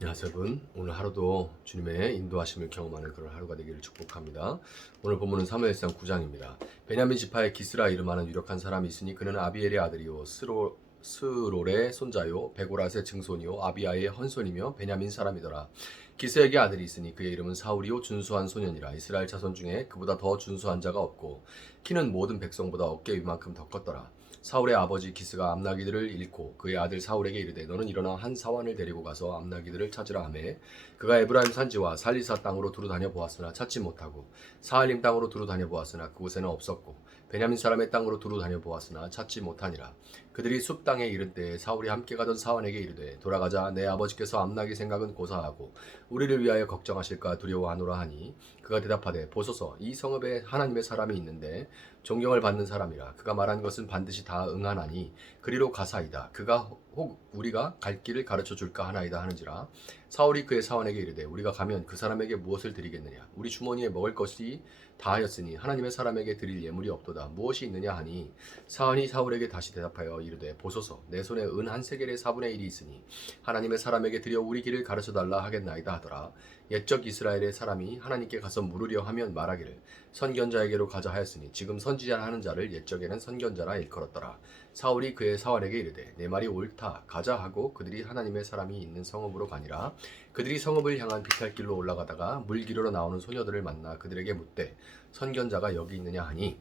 안녕하세요 여러분. 오늘 하루도 주님의 인도하심을 경험하는 그런 하루가 되기를 축복합니다. 오늘 본문은 사무엘상 9장입니다. 베냐민 지파에 기스라 이름하는 유력한 사람이 있으니 그는 아비엘의 아들이요 스롤의 손자요 베고랏의 증손이요 아비아의 헌손이며 베냐민 사람이더라. 기스에게 아들이 있으니 그의 이름은 사울이요 준수한 소년이라. 이스라엘 자손 중에 그보다 더 준수한 자가 없고 키는 모든 백성보다 어깨 위만큼 더 컸더라. 사울의 아버지 기스가 암나기들을 잃고 그의 아들 사울에게 이르되 너는 일어나 한 사환을 데리고 가서 암나기들을 찾으라 하매 그가 에브라임 산지와 살리사 땅으로 두루 다녀 보았으나 찾지 못하고 사할림 땅으로 두루 다녀 보았으나 그곳에는 없었고 베냐민 사람의 땅으로 두루 다녀 보았으나 찾지 못하니라. 그들이 숲 땅에 이른 때에 사울이 함께 가던 사환에게 이르되 돌아가자. 내 아버지께서 암나기 생각은 고사하고 우리를 위하여 걱정하실까 두려워하노라 하니 그가 대답하되 보소서 이 성읍에 하나님의 사람이 있는데 존경을 받는 사람이라. 그가 말한 것은 반드시 다 응하나니 그리로 가사이다. 그가 혹 우리가 갈 길을 가르쳐 줄까 하나이다 하는지라. 사울이 그의 사원에게 이르되 우리가 가면 그 사람에게 무엇을 드리겠느냐. 우리 주머니에 먹을 것이 다하였으니 하나님의 사람에게 드릴 예물이 없도다. 무엇이 있느냐 하니 사원이 사울에게 다시 대답하여 이르되 보소서 내 손에 은 한 세겔의 4분의 1이 있으니 하나님의 사람에게 드려 우리 길을 가르쳐 달라 하겠나이다 하더라. 옛적 이스라엘의 사람이 하나님께 가서 물으려 하면 말하기를 선견자에게로 가자 하였으니 지금 선지자 하는 자를 옛적에는 선견자라 일컬었더라. 사울이 그의 사환에게 이르되 내 말이 옳다 가자 하고 그들이 하나님의 사람이 있는 성읍으로 가니라. 그들이 성읍을 향한 비탈길로 올라가다가 물기르러 나오는 소녀들을 만나 그들에게 묻되 선견자가 여기 있느냐 하니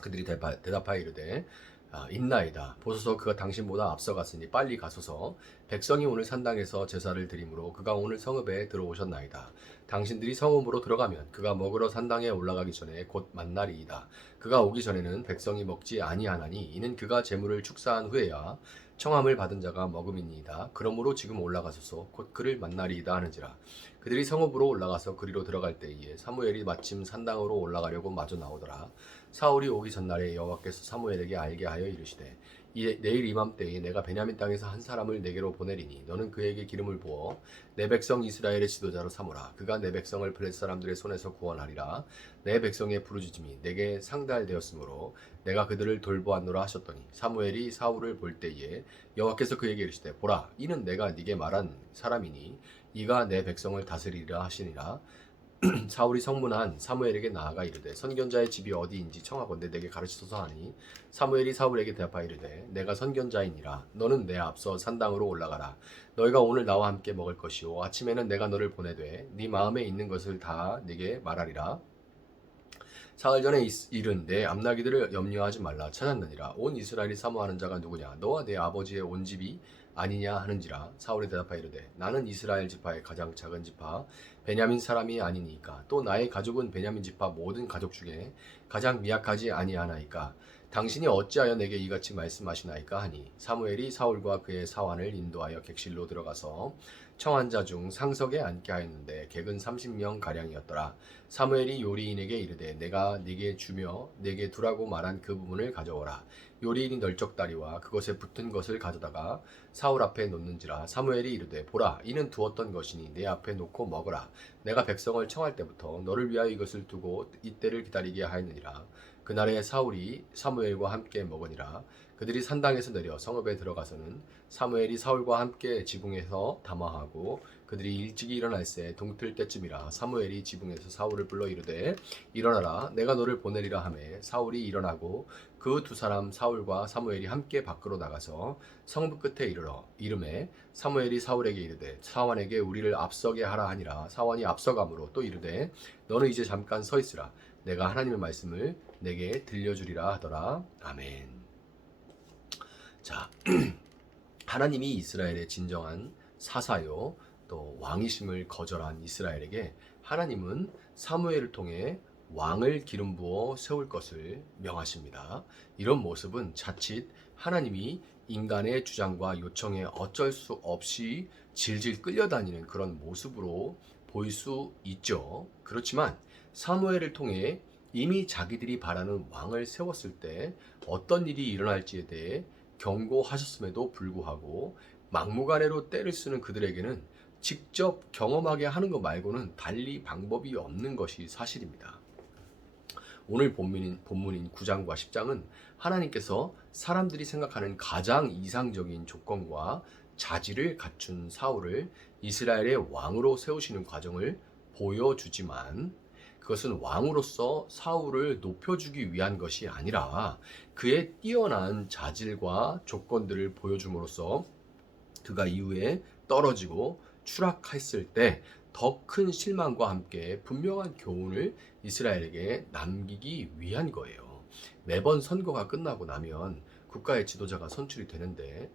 그들이 대답하여 이르되 있나이다. 보소서 그가 당신보다 앞서갔으니 빨리 가소서. 백성이 오늘 산당에서 제사를 드리므로 그가 오늘 성읍에 들어오셨나이다. 당신들이 성읍으로 들어가면 그가 먹으러 산당에 올라가기 전에 곧 만나리이다. 그가 오기 전에는 백성이 먹지 아니하나니 이는 그가 재물을 축사한 후에야 청함을 받은 자가 먹음이니이다. 그러므로 지금 올라가소서 곧 그를 만나리이다 하는지라. 그들이 성읍으로 올라가서 그리로 들어갈 때에 사무엘이 마침 산당으로 올라가려고 마저 나오더라. 사울이 오기 전날에 여호와께서 사무엘에게 알게 하여 이르시되 내일 이맘때에 내가 베냐민 땅에서 한 사람을 내게로 보내리니 너는 그에게 기름을 부어 내 백성 이스라엘의 지도자로 삼으라. 그가 내 백성을 블레셋 사람들의 손에서 구원하리라. 내 백성의 부르짖음이 내게 상달되었으므로 내가 그들을 돌보았노라 하셨더니 사무엘이 사울을 볼 때에 여호와께서 그에게 이르시되 보라 이는 내가 네게 말한 사람이니 이가 내 백성을 다스리리라 하시니라. 사울이 성문한 사무엘에게 나아가 이르되 선견자의 집이 어디인지 청하건대 내게 가르치소서 하니 사무엘이 사울에게 대답하여 이르되 내가 선견자이니라. 너는 내 앞서 산당으로 올라가라. 너희가 오늘 나와 함께 먹을 것이요 아침에는 내가 너를 보내되 네 마음에 있는 것을 다 네게 말하리라. 사흘 전에 일은 내 암나기들을 염려하지 말라 찾았느니라. 온 이스라엘이 사모하는 자가 누구냐 너와 내 아버지의 온 집이 아니냐 하는지라. 사울이 대답하여 이르되 나는 이스라엘 지파의 가장 작은 지파 베냐민 사람이 아니니까 또 나의 가족은 베냐민 지파 모든 가족 중에 가장 미약하지 아니하나이까 당신이 어찌하여 내게 이같이 말씀하시나이까 하니 사무엘이 사울과 그의 사환을 인도하여 객실로 들어가서 청한 자 중 상석에 앉게 하였는데 객은 30명 가량이었더라. 사무엘이 요리인에게 이르되 내가 네게 주며 네게 두라고 말한 그 부분을 가져오라. 요리인이 널쩍다리와 그것에 붙은 것을 가져다가 사울 앞에 놓는지라. 사무엘이 이르되 보라 이는 두었던 것이니 내 앞에 놓고 먹으라. 내가 백성을 청할 때부터 너를 위하여 이것을 두고 이때를 기다리게 하였느니라. 그날에 사울이 사무엘과 함께 먹으니라. 그들이 산당에서 내려 성읍에 들어가서는 사무엘이 사울과 함께 지붕에서 담화하고 그들이 일찍이 일어날새 동틀 때쯤이라. 사무엘이 지붕에서 사울을 불러 이르되 일어나라 내가 너를 보내리라 하매 사울이 일어나고 그 두 사람 사울과 사무엘이 함께 밖으로 나가서 성읍 끝에 이름에 사무엘이 사울에게 이르되 사원에게 우리를 앞서게 하라 하니라. 사원이 앞서가므로 또 이르되 너는 이제 잠깐 서 있으라. 내가 하나님의 말씀을 내게 들려주리라 하더라. 아멘. 자, 하나님이 이스라엘의 진정한 사사요 또 왕이심을 거절한 이스라엘에게 하나님은 사무엘을 통해 왕을 기름 부어 세울 것을 명하십니다. 이런 모습은 자칫 하나님이 인간의 주장과 요청에 어쩔 수 없이 질질 끌려다니는 그런 모습으로 보일 수 있죠. 그렇지만 사무엘을 통해 이미 자기들이 바라는 왕을 세웠을 때 어떤 일이 일어날지에 대해 경고하셨음에도 불구하고 막무가내로 때를 쓰는 그들에게는 직접 경험하게 하는 것 말고는 달리 방법이 없는 것이 사실입니다. 오늘 본문인 9장과 10장은 하나님께서 사람들이 생각하는 가장 이상적인 조건과 자질을 갖춘 사울을 이스라엘의 왕으로 세우시는 과정을 보여주지만 그것은 왕으로서 사울을 높여주기 위한 것이 아니라 그의 뛰어난 자질과 조건들을 보여줌으로써 그가 이후에 떨어지고 추락했을 때 더 큰 실망과 함께 분명한 교훈을 이스라엘에게 남기기 위한 거예요. 매번 선거가 끝나고 나면 국가의 지도자가 선출이 되는데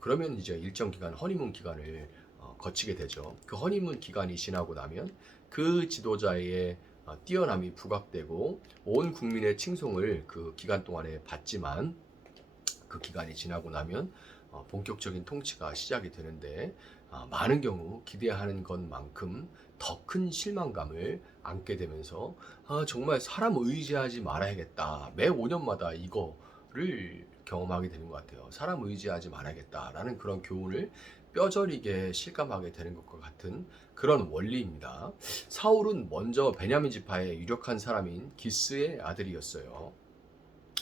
그러면 이제 일정 기간 허니문 기간을 거치게 되죠. 그 허니문 기간이 지나고 나면 그 지도자의 뛰어남이 부각되고 온 국민의 칭송을 그 기간 동안에 받지만 그 기간이 지나고 나면 본격적인 통치가 시작이 되는데 많은 경우 기대하는 것만큼 더 큰 실망감을 안게 되면서 정말 사람 의지하지 말아야겠다. 매 5년마다 이거를 경험하게 되는 것 같아요. 사람 의지하지 말아야겠다라는 그런 교훈을 뼈저리게 실감하게 되는 것과 같은 그런 원리입니다. 사울은 먼저 베냐민 지파의 유력한 사람인 기스의 아들이었어요.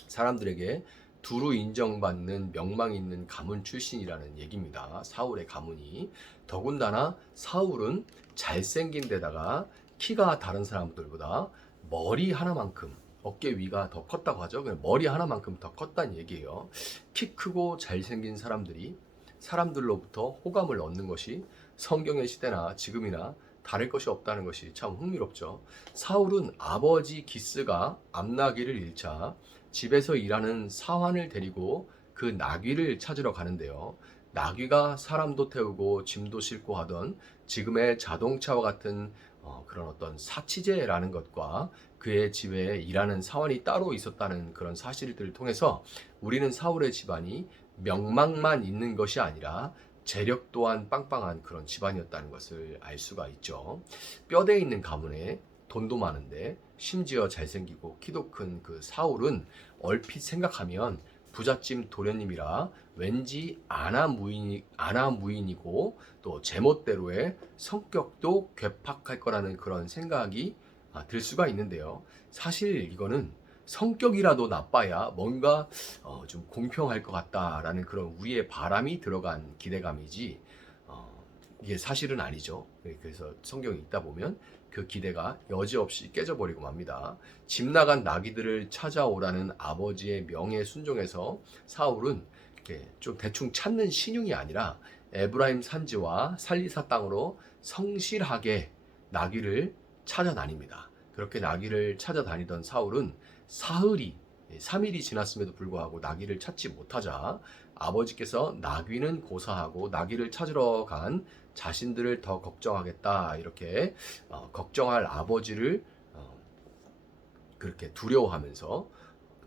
사람들에게 두루 인정받는 명망 있는 가문 출신이라는 얘기입니다. 사울의 가문이. 더군다나 사울은 잘생긴 데다가 키가 다른 사람들보다 머리 하나만큼 어깨 위가 더 컸다고 하죠. 머리 하나만큼 더 컸다는 얘기예요. 키 크고 잘생긴 사람들이 사람들로부터 호감을 얻는 것이 성경의 시대나 지금이나 다를 것이 없다는 것이 참 흥미롭죠. 사울은 아버지 기스가 암나귀를 잃자 집에서 일하는 사환을 데리고 그 나귀를 찾으러 가는데요. 나귀가 사람도 태우고 짐도 싣고 하던 지금의 자동차와 같은 그런 어떤 사치제라는 것과 그의 집에 일하는 사환이 따로 있었다는 그런 사실들을 통해서 우리는 사울의 집안이 명망만 있는 것이 아니라 재력 또한 빵빵한 그런 집안이었다는 것을 알 수가 있죠. 뼈대 있는 가문에 돈도 많은데 심지어 잘생기고 키도 큰 그 사울은 얼핏 생각하면 부잣집 도련님이라 왠지 아나무인이고 또 제멋대로의 성격도 괴팍할 거라는 그런 생각이 들 수가 있는데요. 사실 이거는 성격이라도 나빠야 뭔가 좀 공평할 것 같다라는 그런 우리의 바람이 들어간 기대감이지 이게 사실은 아니죠. 그래서 성경이 읽다 보면 그 기대가 여지없이 깨져버리고 맙니다. 집 나간 나귀들을 찾아오라는 아버지의 명에 순종해서 사울은 이렇게 좀 대충 찾는 신용이 아니라 에브라임 산지와 살리사 땅으로 성실하게 나귀를 찾아다닙니다. 그렇게 나귀를 찾아다니던 사울은 사흘이 3일이 지났음에도 불구하고 나귀를 찾지 못하자 아버지께서 나귀는 고사하고 나귀를 찾으러 간 자신들을 더 걱정하겠다 이렇게 걱정할 아버지를 그렇게 두려워하면서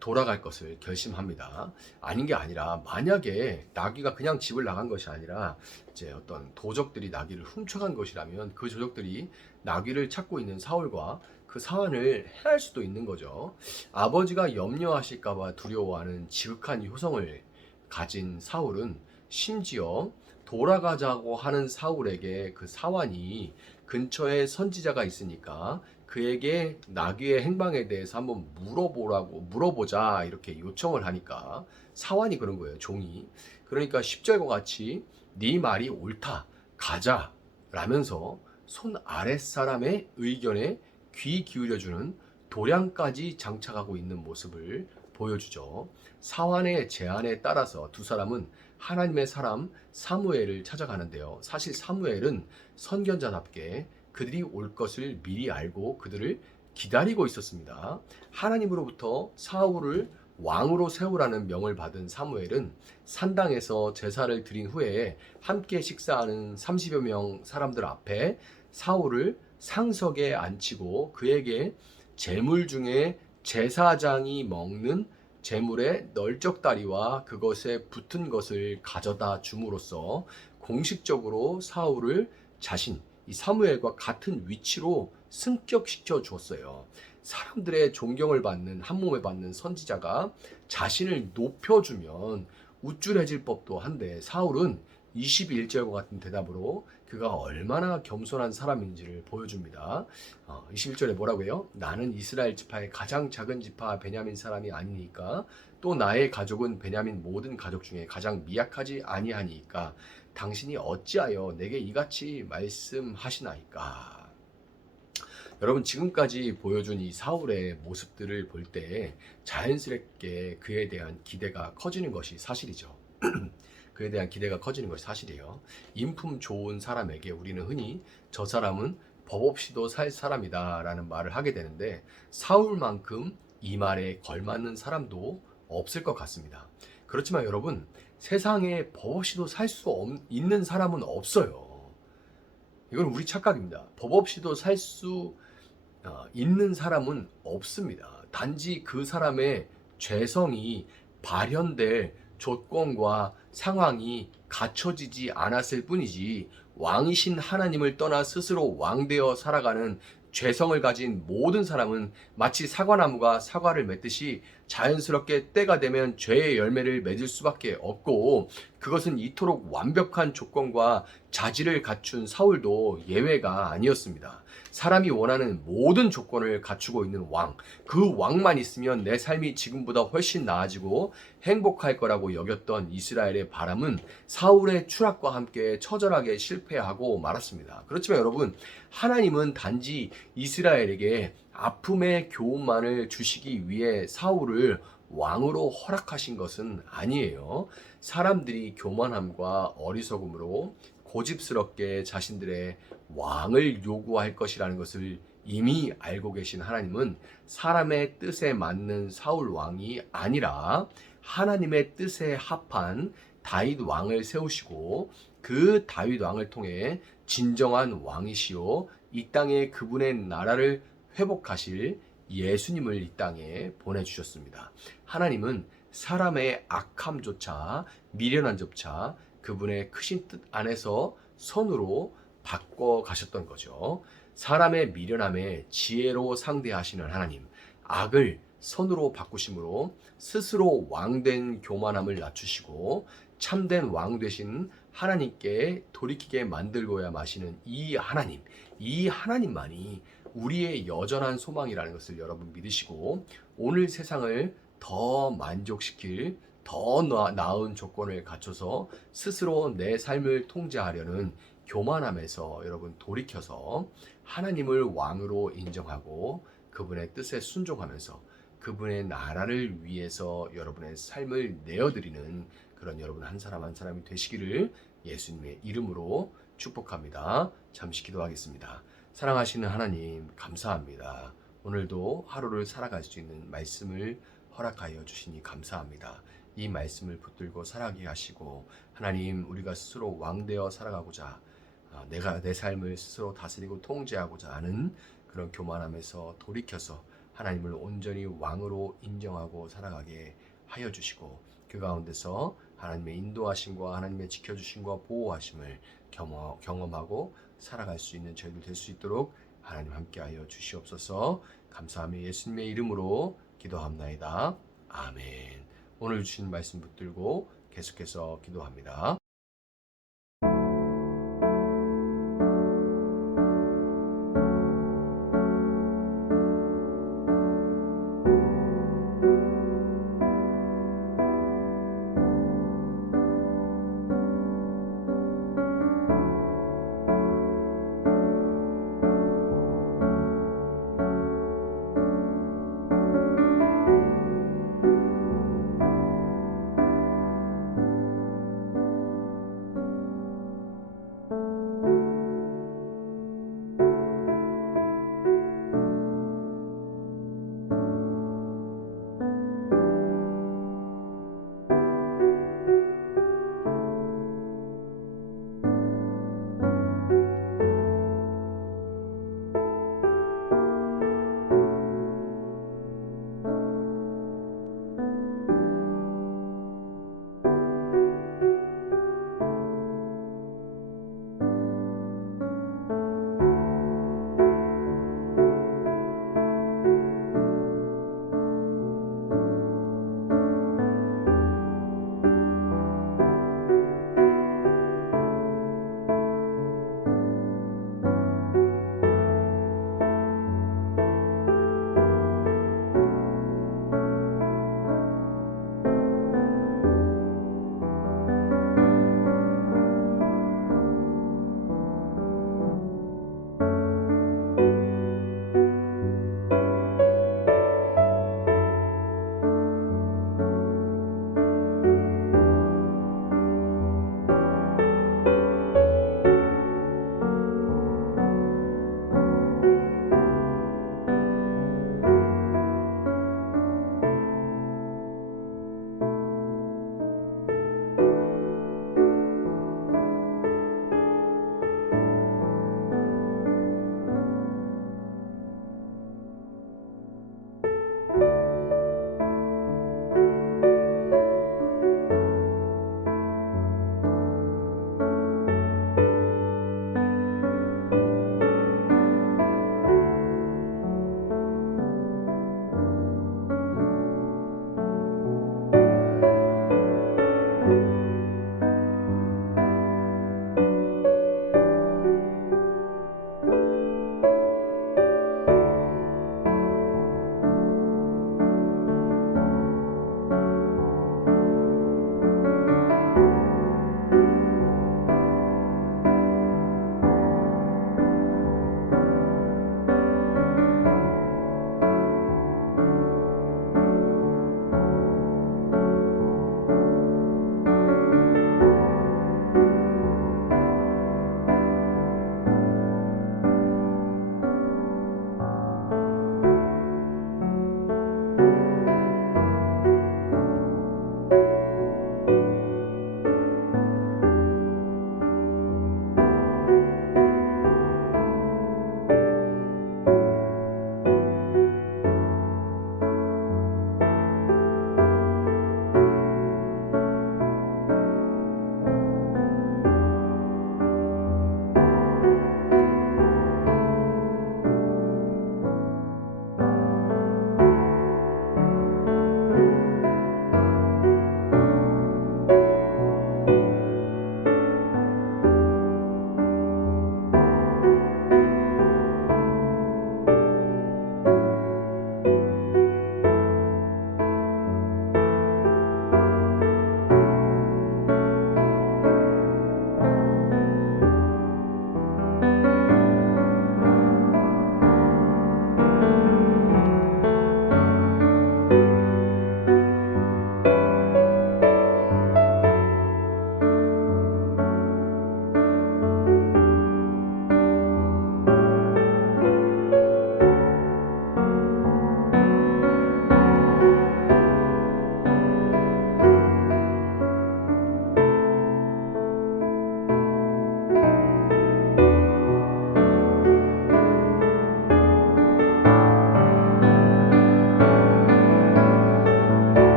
돌아갈 것을 결심합니다. 아닌 게 아니라 만약에 나귀가 그냥 집을 나간 것이 아니라 이제 어떤 도적들이 나귀를 훔쳐간 것이라면 그 도적들이 나귀를 찾고 있는 사울과 그 사환을 해할 수도 있는 거죠. 아버지가 염려하실까봐 두려워하는 지극한 효성을 가진 사울은 심지어 돌아가자고 하는 사울에게 그 사환이 근처에 선지자가 있으니까 그에게 나귀의 행방에 대해서 한번 물어보자 이렇게 요청을 하니까 사환이 그런 거예요. 종이. 그러니까 10절과 같이 네 말이 옳다 가자 라면서 손 아랫사람의 의견에 귀 기울여주는 도량까지 장착하고 있는 모습을 보여주죠. 사환의 제안에 따라서 두 사람은 하나님의 사람 사무엘을 찾아가는데요. 사실 사무엘은 선견자답게 그들이 올 것을 미리 알고 그들을 기다리고 있었습니다. 하나님으로부터 사울을 왕으로 세우라는 명을 받은 사무엘은 산당에서 제사를 드린 후에 함께 식사하는 30여 명 사람들 앞에 사울을 상석에 앉히고 그에게 제물 중에 제사장이 먹는 제물의 널쩍다리와 그것에 붙은 것을 가져다 줌으로써 공식적으로 사울을 자신 이 사무엘과 같은 위치로 승격시켜 주었어요. 사람들의 존경을 받는 한몸에 받는 선지자가 자신을 높여주면 우쭐해질 법도 한데 사울은 21절과 같은 대답으로 그가 얼마나 겸손한 사람인지를 보여줍니다. 21절에 뭐라고 해요? 나는 이스라엘 지파의 가장 작은 지파 베냐민 사람이 아니니까 또 나의 가족은 베냐민 모든 가족 중에 가장 미약하지 아니하니까 당신이 어찌하여 내게 이같이 말씀하시나이까. 여러분, 지금까지 보여준 이 사울의 모습들을 볼 때 자연스럽게 그에 대한 기대가 커지는 것이 사실이죠. 그에 대한 기대가 커지는 것이 사실이에요. 인품 좋은 사람에게 우리는 흔히 저 사람은 법 없이도 살 사람이다 라는 말을 하게 되는데, 사울만큼 이 말에 걸맞는 사람도 없을 것 같습니다. 그렇지만 여러분, 세상에 법 없이도 살 수 있는 사람은 없어요. 이건 우리 착각입니다. 법 없이도 살 수 있는 사람은 없습니다. 단지 그 사람의 죄성이 발현될 조건과 상황이 갖춰지지 않았을 뿐이지, 왕이신 하나님을 떠나 스스로 왕되어 살아가는 죄성을 가진 모든 사람은 마치 사과나무가 사과를 맺듯이 자연스럽게 때가 되면 죄의 열매를 맺을 수밖에 없고, 그것은 이토록 완벽한 조건과 자질을 갖춘 사울도 예외가 아니었습니다. 사람이 원하는 모든 조건을 갖추고 있는 왕, 그 왕만 있으면 내 삶이 지금보다 훨씬 나아지고 행복할 거라고 여겼던 이스라엘의 바람은 사울의 추락과 함께 처절하게 실패하고 말았습니다. 그렇지만 여러분, 하나님은 단지 이스라엘에게 아픔의 교훈만을 주시기 위해 사울을 왕으로 허락하신 것은 아니에요. 사람들이 교만함과 어리석음으로 고집스럽게 자신들의 왕을 요구할 것이라는 것을 이미 알고 계신 하나님은 사람의 뜻에 맞는 사울 왕이 아니라 하나님의 뜻에 합한 다윗 왕을 세우시고, 그 다윗 왕을 통해 진정한 왕이시요 이 땅에 그분의 나라를 회복하실 예수님을 이 땅에 보내주셨습니다. 하나님은 사람의 악함조차, 미련함조차 그분의 크신 뜻 안에서 선으로 바꿔 가셨던 거죠. 사람의 미련함에 지혜로 상대하시는 하나님, 악을 선으로 바꾸심으로 스스로 왕된 교만함을 낮추시고 참된 왕 되신 하나님께 돌이키게 만들고야 마시는 이 하나님만이 우리의 여전한 소망이라는 것을 여러분 믿으시고, 오늘 세상을 더 만족시킬 더 나은 조건을 갖춰서 스스로 내 삶을 통제하려는 교만함에서 여러분 돌이켜서 하나님을 왕으로 인정하고 그분의 뜻에 순종하면서 그분의 나라를 위해서 여러분의 삶을 내어드리는 그런 여러분 한 사람 한 사람이 되시기를 예수님의 이름으로 축복합니다. 잠시 기도하겠습니다. 사랑하시는 하나님, 감사합니다. 오늘도 하루를 살아갈 수 있는 말씀을 허락하여 주시니 감사합니다. 이 말씀을 붙들고 살아가게 하시고, 하나님, 우리가 스스로 왕되어 살아가고자, 내가 내 삶을 스스로 다스리고 통제하고자 하는 그런 교만함에서 돌이켜서 하나님을 온전히 왕으로 인정하고 살아가게 하여 주시고, 그 가운데서 하나님의 인도하심과 하나님의 지켜주심과 보호하심을 경험하고 살아갈 수 있는 저희들 될 수 있도록 하나님 함께하여 주시옵소서. 감사하며 예수님의 이름으로 기도합나이다. 아멘. 오늘 주신 말씀 붙들고 계속해서 기도합니다.